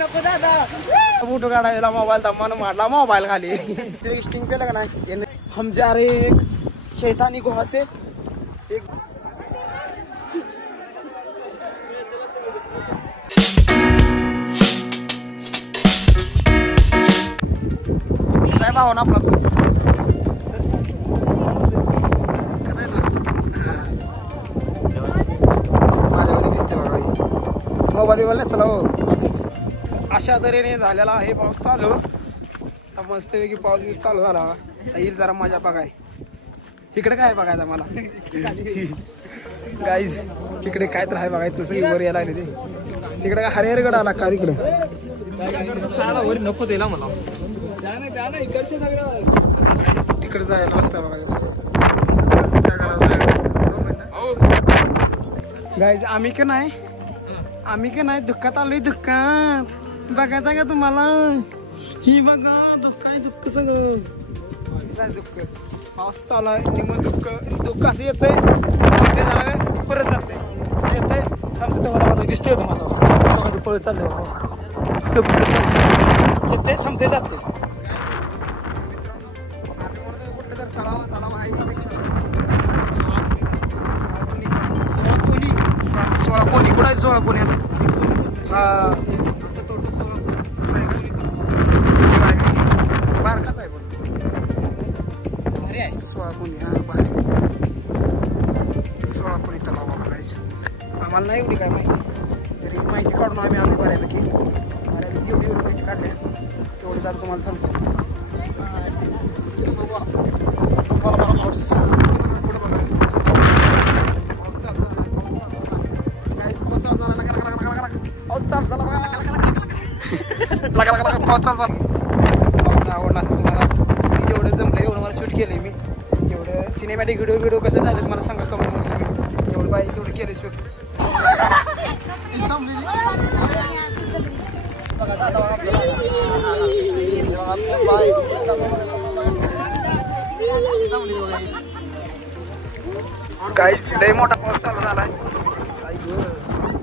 नको दादा फोटो काढायला मोबाईल तम्मान मारला मोबाईल खाली स्टिंग केलं का नाही हम जा रहे एक शैतानी गुहा से एक साहेब आहो ना आपला तू कसं आहे दोस्त माझ्यावर दिसते बघा मोबाईल बिबाईल नाही चला हो अशा तऱ्हेने झालेला आहे पाऊस चालू मस्तपैकी पाऊस बी चालू झाला येईल जरा मजा बघाय इकडे काय बघायचं मला गाईज इकडे काय तर आहे बघायचं सगळी वर यायला लागले ते तिकडे काय हरिहरगड आला का इकडे वर नको दिला मला तिकडे जायला मस्त बघायचं गाईज आम्ही का नाही दुःखात आलोय दुःखात बघायचं का तुम्हाला ही बघा दुःख आहे दुःख सगळं दुःख पाऊस चालू आहे निम दुःख असं येतंय थांबते जरा परत जाते येते थांबते तेव्हा दिसतोय तुम्हाला पळत चालले येते थांबते जाते सोळा कोणी कुठं आहे 16 कोणी आला हा असं आहे का बारकाच आहे पण 16 कोणी हा बाहेर 16 कोणी तलाव बघायचं आम्हाला नाही एवढी काय माहिती तरी माहिती काढून आम्ही बऱ्यापैकी एवढी माहिती काढली तेवढं जरा तुम्हाला सांगतो आवडला असेल तुम्हाला मी जेवढं जमलं एवढं मला शूट केलं मी जेवढं सिनेमॅटिक व्हिडिओ कसं झालं मला सांगा कमेंटमध्ये मी जेवढं पाहिजे तेवढं केलं शूट बघा दादा काही लय मोठा पाऊस चालू झालाय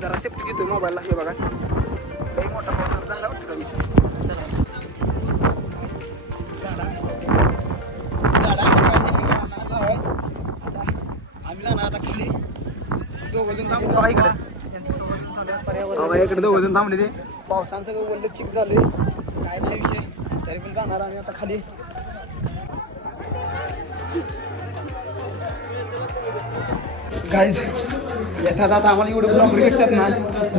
जरा सेफ्टी घेतोय मोबाईलला हे बघा लय मोठा पाऊस झाला वाटतं मी आम्ही आता खाली दोघंजण थांबलो बघा इकडे दोघंजण थांबले ते पावसानं सगळं वल्ल चिक झाले काय नाही विषय तरी पण जाणार आम्ही आता खाली गाईज येतात आता आम्हाला एवढे ब्लॉगर भेटतात ना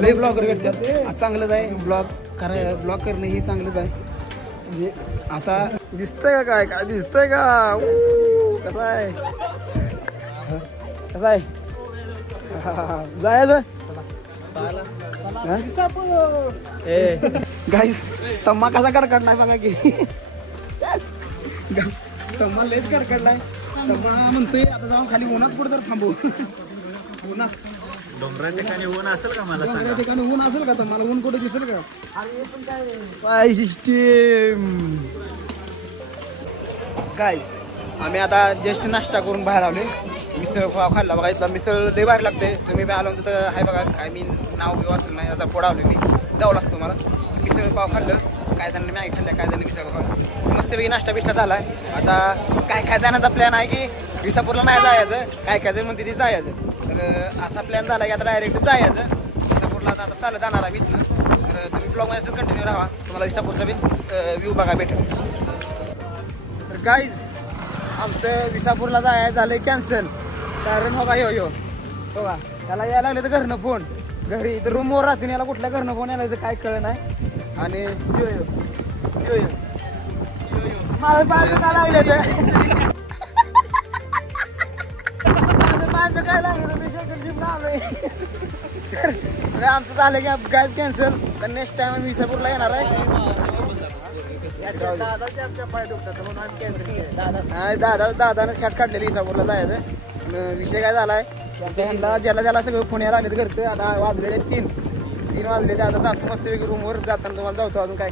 लय ब्लॉगर भेटतात आज चांगलंच आहे ब्लॉग करणं ही चांगलंच आहे म्हणजे आता दिसतंय का काय दिसतंय का कसं आहे जायचं गाईज तम्मा कसा कडकडलाय बघा की तम्मा लयच कडकडलाय तम्मा म्हणतोय आता जाऊन खाली उन्हात कुठं तर थांबू उन्हात डोंगरा ठिकाणी ऊन असेल का मला डोंगरा ठिकाणी ऊन असेल का तर मला ऊन कुठे दिसेल का काय सिस्टीम गाईज आम्ही आता जस्ट नाश्ता करून बाहेर आलोय मिसळ पाव खाल्ला बघा इथला मिसळ लय बाहेर लागते तुम्ही बी आलो तर आहे बघा काय मी नाव बी वाचलं नाही आता पुढं आलो मी द्यावं लागतं मला मिसळ पाव खाल्लं काय जणांनी मॅगी खाल्ल्या काय जणांनी मिसळ पाव मस्तपैकी नाश्ता बिष्टा झाला आता काय जाण्याचा प्लॅन आहे की विसापूरला नाही जायचं काय जण म्हणते ते जायचं तर असा प्लॅन झाला की आता डायरेक्ट जायचं विसापूरला आता चालत जाणार आहे इथनं तर तुम्ही ब्लॉगमध्ये असं कंटिन्यू राहा तुम्हाला विसापूरचा बी व्ह्यू बघा भेटेल तर गाईज आमचं विसापूरला जायचं झालंय कॅन्सल कारण हो का यो का त्याला यायला लागले तर घरनं फोन घरी तर रूमवर राहते याला कुठल्या घरनं फोन यायला काय कळ नाही आणि यो लागले माझं काय लागलं आमचं झालं की गाय कॅन्सल तर नेक्स्ट टाइम आम्ही विसापूरला येणार आहे दादानं खेट काढलेली विसापूरला जायचं विषय काय झालाय ज्याला सगळं पुण्याला आले घरचं आता वाजलेले 3 वाजले आता जातो मस्तपैकी रूमवर जाताना तुम्हाला जातो अजून काय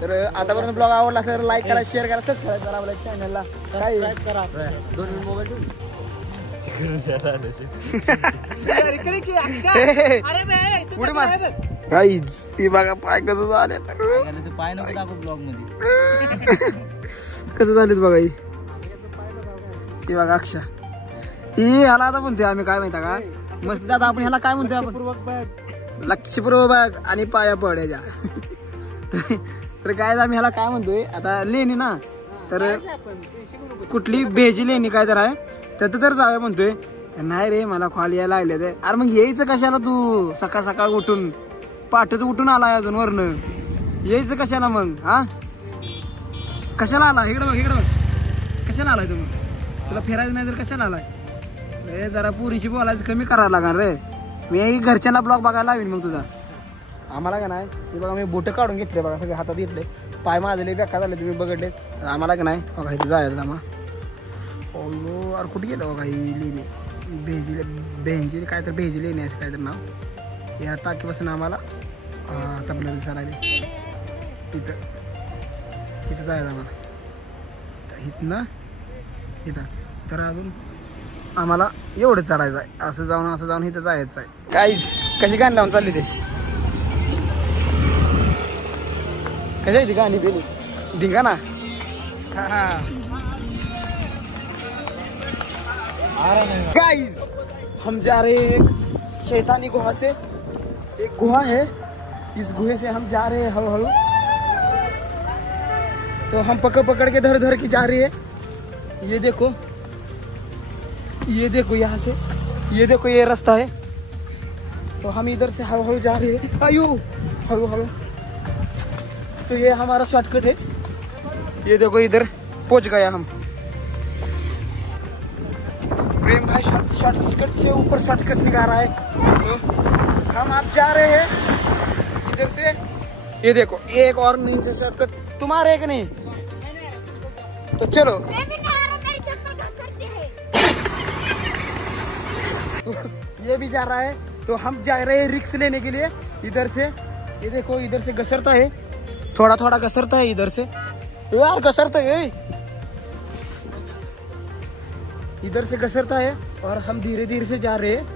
तर आतापर्यंत ब्लॉग आवडला तर लाईक करा शेअर करा सबस्क्राईब करा आपल्या चॅनलला सबस्क्राईब करा 2 मिनिट मोबाईल उडी मार गाईज ती बघा पाय कसं झाले पाय नको दाखव ब्लॉग मध्ये कसं झालेत बघा ही बघा अक्षा ही ह्याला आता म्हणतोय आम्ही काय माहिती का मस्त आता आपण ह्याला काय म्हणतोय आपण लक्षपूर्वक बघ आणि पाया पड ह्याच्या तर काय आम्ही ह्याला काय म्हणतोय आता लेणी ना तर कुठली भेजी लेणी काय तर आहे त्यात तर जाऊया म्हणतोय नाही रे मला खोल यायला लागले ते अरे मग यायचं कशाला तू सकाळ सकाळ उठून पाठच उठून आलाय अजून वरनं यायचं कशाला मग हा कशाला आला इकडं बघ कशाला आलाय तुम्ही तुला फिरायचं नाही तर कशाला आलाय रे जरा पुरीची बोलायचं कमी करायला लागणार रे मी घरच्यांना ब्लॉग बघायला लावीन मग तुझा आम्हाला का नाही ते बघा मी बोटं काढून घेतले बघा सगळे हातात घेतले पाय माझले बेकार झाले तुम्ही बघडले आम्हाला का नाही बघा इथे जायचं आम्हाला ओलो अरे कुठे गेलो बघा ही लेणी भेंजी काय तर भेंजी लेणी असं काय तर नाव या टाकीपासून आम्हाला तबला दिसायला लागले इथं जायचं आम्हाला इथनं इथं तर अजून आम्हाला एवढं चढायचं आहे असं जाऊन इथं जायचं आहे काहीच कशी गाणी लावून चालली ते कशी आहे ती गाणी पेली धिंगा ना गाइस हम जा रहे हैं एक शैतानी गुहा से एक गुहा है इस गुहे से हम जा रहे हैं हल तो हम पकड़ के धर के जा रही है ये देखो यहाँ से ये देखो ये रास्ता है तो हम इधर से हल जा रहे हैं आयु हल तो ये हमारा शॉर्टकट है ये देखो इधर पहुंच गया हम प्रेम भाई शॉर्टकट से ऊपर शॉर्टकट निकाल रहा है तो हम आप जा रहे हैं इधर से ये देखो एक और नीचे शॉर्टकट तुम्हारे है कि नहीं तो चलो ये भी जा रहा है तो हम जा रहे हैं रिक्स लेने के लिए इधर से ये देखो इधर से घसरता है थोड़ा घसरता है इधर से यार घसरता है इधर से घसरता है और हम धीरे से जा रहे हैं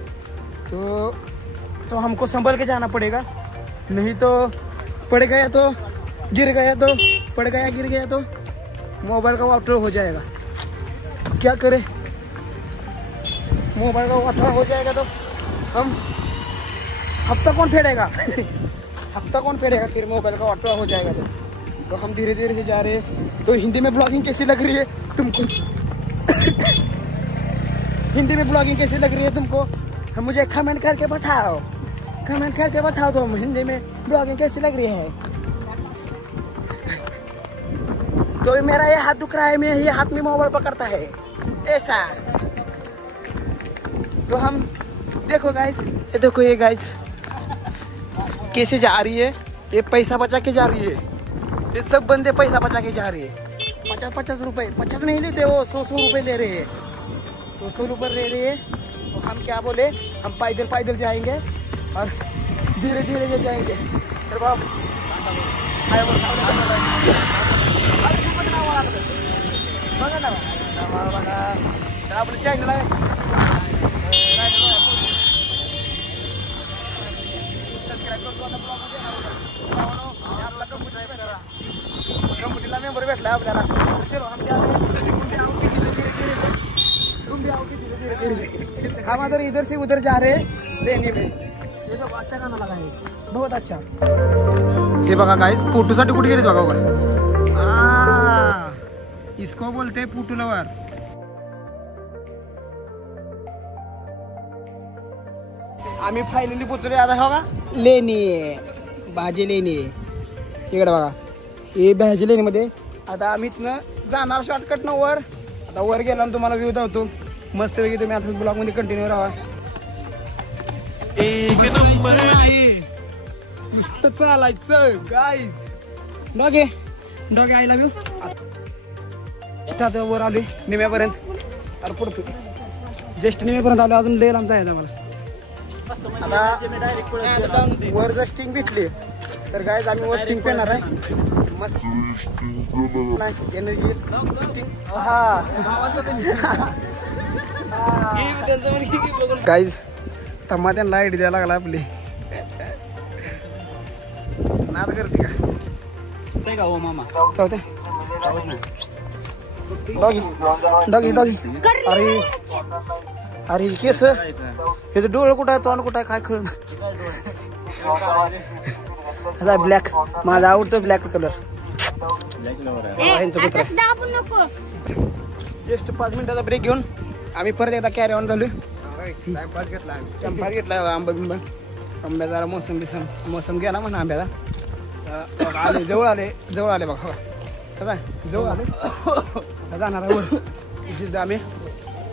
तो हमको संभल के जाना पड़ेगा नहीं तो पड़ गया तो गिर गया तो पड़ गया गिर गया तो मोबाइल का वाटर हो जाएगा क्या करें मोबाइल का वाटर हो जाएगा तो हम हफ्ता कौन फेडेगा फिर मोबाइल का वाटर हो जाएगा तो हम धीरे से जा रहे हैं तो हिंदी में ब्लॉगिंग कैसी लग रही है तुमको हिंदी में ब्लॉगिंग कैसी लग रही है तुमको हम मुझे कमेंट करके बताओ तो हिंदी में ब्लॉगिंग कैसी लग रही है तो मेरा ये हाथ दुख रहा है मैं ये हाथ में मोबाइल पकड़ता है ऐसा तो हम देखो गाइस ये देखो ये गाइस कैसे जा रही है ये पैसा बचा के जा रही है ये सब बंदे पैसा बचा के जा रही है 50 रुपए 50 नहीं लेते वो 100 रुपए ले रहे हैं 100 रुपए ले रहे हैं तो हम क्या बोले हम पैदल जाएंगे और धीरे जाएंगे फिर बाप बघा ना आपलं चॅनल आहे कंपनीला मेंबर भेटला आपल्याला चलो हम जा रहे हैं हम अगर इधर से उधर जा रहे हैं लेने में ये तो अच्छा गाना लगा है बहुत अच्छा हे बघा गाइस फोटोसाठी कुठे गेले बघा इसको बोलते हैं फोटो लवर आम्ही फायनली पोचले आता हो का लेणी भाजी लेणी इकडे बघा हे भाजी लेणी मध्ये आता आम्ही इथनं जाणार शॉर्टकट न वर आता वर गेला तुम्हाला व्ह्यू दावतो मस्त पैकी तुम्ही आता ब्लॉग मध्ये कंटिन्यू राहा एक नंबर आहे नुसतं चालायचं गाईज डॉगे आय लव्ह यू आता वर आलोय निम्यापर्यंत अरे पुढतो जस्ट निम्यापर्यंत आलो अजून लय लांब जायचं मला आता वर जर स्टिंग भेटली तर गाईज आम्ही वर स्टिंग पेणार आहे मस्त एनर्जी स्टिंग गाईज तम्मा त्यांना लाईट द्यायला लागला आपली नाद करते का काय का हो मामा चौथे डॉगी डॉगी डॉगी अरे अरे केस हे डोळं कुठं आहे तोंड कुठं आहे काय कळलं ब्लॅक माझा आवडतो ब्लॅक कलर जस्ट 5 मिनिटाचा ब्रेक घेऊन आम्ही परत एकदा कॅरी ऑन झालो टाइमपास घेतला आंबा बिंबा आंब्याचा जरा मोसम गेला म्हणा आंब्याचा आले जवळ आले बघा कसा जवळ आले जाणार आहे वर तिथे आम्ही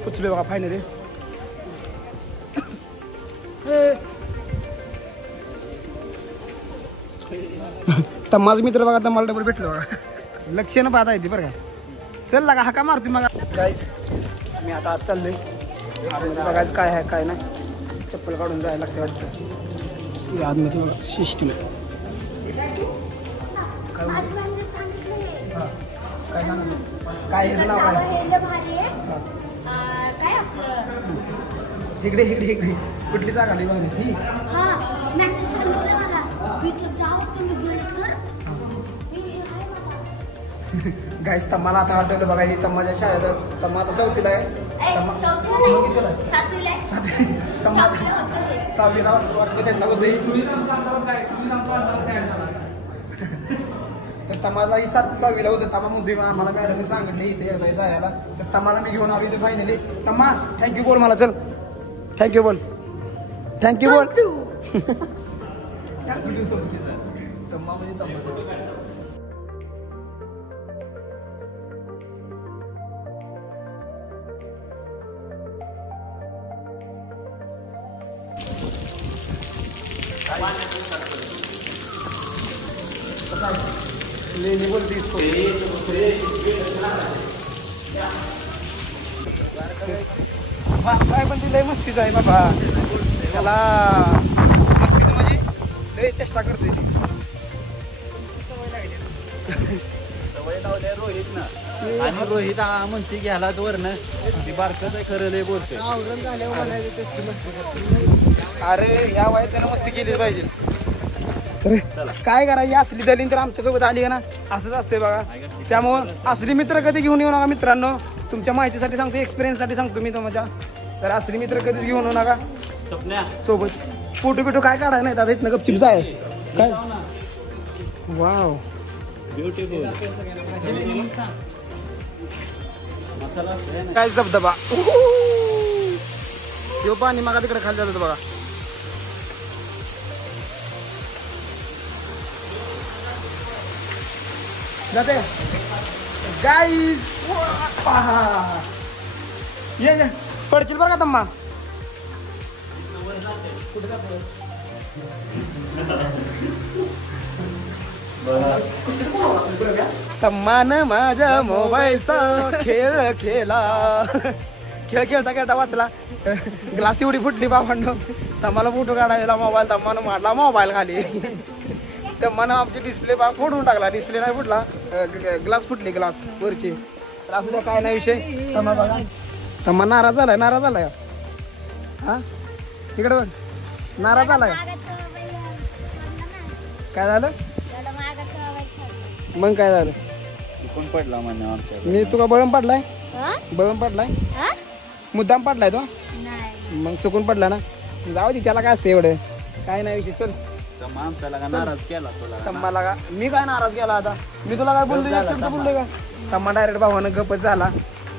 उचलो बघा फायनली तर माझा मित्र बघा तर मला डबल भेटलो बघा लक्षानं पाहता येते बरं का चल लागा हाका मारते मग गाईस मी आता आज चाललोय बघायचं काय आहे काय नाही चप्पल काढून जायला लागते वाटतं आतमध्ये बघा सिस्टीम काय काय हे नाव इकडे इकडे इकडे कुठली जागा नाही बाहेर गाईस तम्माला आता वाटलं बघा ही तम्माच्या शाळेत तम्मा आता 4थीला आहे सहावीला वाटतं त्यांना तर तम्माला ही 7वीला होतं तम्मा मुद्दे आम्हाला मॅडमने सांगितले इथे जायला तर तम्माला मी घेऊन आलो इथे फायनली तम्मा थँक्यू बोल मला चल थँक्यू बोल थँक्यू बोल तम्मा म्हणजे तम्मा लेनी बोलते इसको काय पण ती लय मस्तीच आहे बाबा त्याला मस्तीचं म्हणजे लय चेष्टा करते ती सवय लावल्या रोहित ना आणि रोहित म्हणते घ्यायला वरनं ती बारकच आहे खरं लय बोलते अरे या वयात त्यानं मस्ती केली पाहिजे काय करायची असली दलीन तर आमच्यासोबत आली आहे ना असंच असते बघा त्यामुळं असली मित्र कधी घेऊन येऊ नका मित्रांनो तुमच्या माहितीसाठी सांगतो एक्सपिरियन्ससाठी सांगतो मी तुमच्या तर असली मित्र कधीच घेऊन येऊ नका सोबत फोटो बिटो काय काढाय नाही दादा इथनं गपचिप जाय काय वाव काय धबधबा देव पाणी मागा तिकडे खाली जात बघा जाते गाईज ये पडशील बरं का तम्मा तम्मानं माझ्या मोबाईलचा खेळ खेळला खेळ खेळता खेळता वाचला ग्लास तेवढी फुटली बाबांनो तम्माला फोटो काढायला मोबाईल तम्मानं मारला मोबाईल खाली तम्मानं आमची डिस्प्ले बा फोडून टाकला डिस्प्ले नाही फुटला ग्लास फुटली ग्लास वरची तर असं द्या काय नाही विषय तम्मा बघा तम्मा नाराज झालाय हा इकडे बघ नाराज झालाय काय झालं मग काय झालं चुकून पडला म्हणा आमच्या मी तुका बळम पडलाय मुद्दाम पडलाय तो मग चुकून पडला ना जाऊ दे त्याला काय असतं एवढं काय नाही विषय चल माणसाला नाराज केला तुला तम्माला का मी काय नाराज केला आता मी तुला काय बोललो एक शब्द बोललोय का तम्मा डायरेक्ट भावानं गपच झाला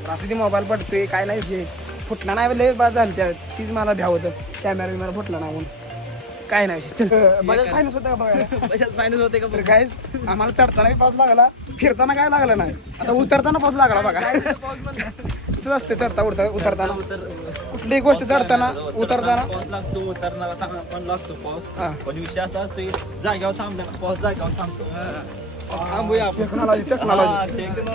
असं ती मोबाईल पडतोय काय नाही विषय फुटला नाही लय बाद झाली त्या तीच मला भ्याव होतं कॅमेरा बिमेरा फुटला नाही म्हणून काय नाही विषय चल बजाज फायनान्स होतं का बघा बजाज फायनान्स होते का बरं काय आम्हाला चढताना पाऊस लागला फिरताना काय लागलं नाही आता उतरताना पाऊस लागला बघा असंच असते चढता उतरताना कुठलीही गोष्ट चढताना उतरताना पाऊस लागतो उतरणारा पण लागतो पाऊस पण विषय असा असतो जाग्यावर थांबला पाऊस जाग्यावर थांबतो थांबूया टेक्नॉलॉजी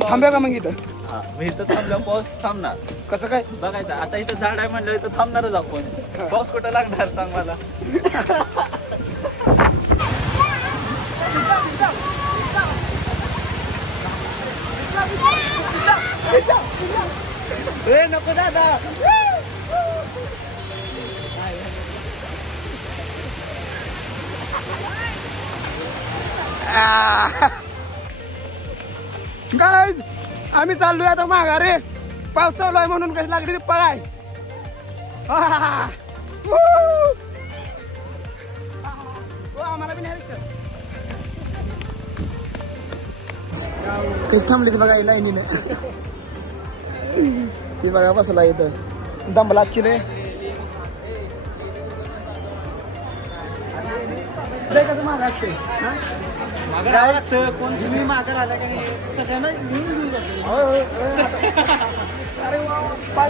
थांबूया का मग इथं थांबल्या पाऊस थांबणार कसं काय बघायचं आता इथं झाड आहे म्हणलं इथं थांबणारच आपण पाऊस कुठं लागणार सांग मला नको दादा गाईज आम्ही चाललोय आता माघारे. पाऊस चालू आहे म्हणून कशी लागली पळाय. आम्हाला बी नाही कशी थांबली ती बघा लाईनीनं. ती बघा बसला इथं दमलाची रे. कसं माग असते मागं राहावं लागतं. कोण तुम्ही मागं राहिला का नाही सगळ्यांना घेऊन घेऊन जातो. अरे पाय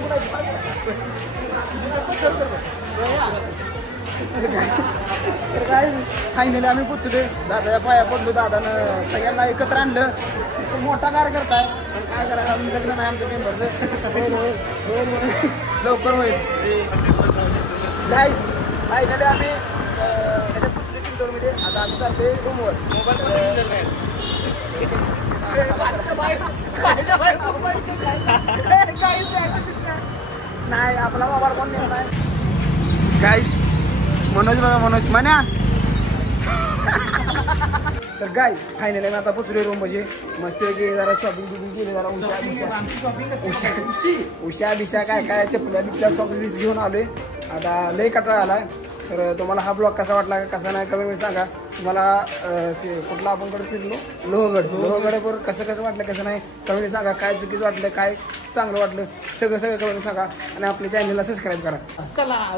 काय फायनली आम्ही पुचले. दादाच्या पाया पडलो. दादानं सगळ्यांना एकत्र आणलं. मोठा कार्यकर्ता आहे पण काय करायला अजून लग्न नाही आमच्या मेंबरचं. लवकर होईल. गाईज फायनली आम्ही पुचले चिंचोडमध्ये. आता आम्ही चालते रूमवर. नाही आपला मोबाईल कोण देत नाही. गाईज मनोज बघा मनोज म्हणा. तर गाय फायनली मी आता पोचलोय रूम म्हणजे मस्त की जरा शॉपिंग बिपिंग केली. जरा उशा बिशा काय काय चपल्या बिपल्या सॉक्स घेऊन आलोय. आता लय कटाळा आलाय. तर तुम्हाला हा ब्लॉग कसा वाटला कसा नाही कमेंट सांगा. तुम्हाला कुठला आपण कडे फिरलो लोहगडवर कसं कसं वाटलं कसं नाही कमेंट सांगा. काय चुकीचं वाटलं काय चांगलं वाटलं सगळं कमेंट सांगा. आणि आपल्या चॅनलला सबस्क्राईब करा. चला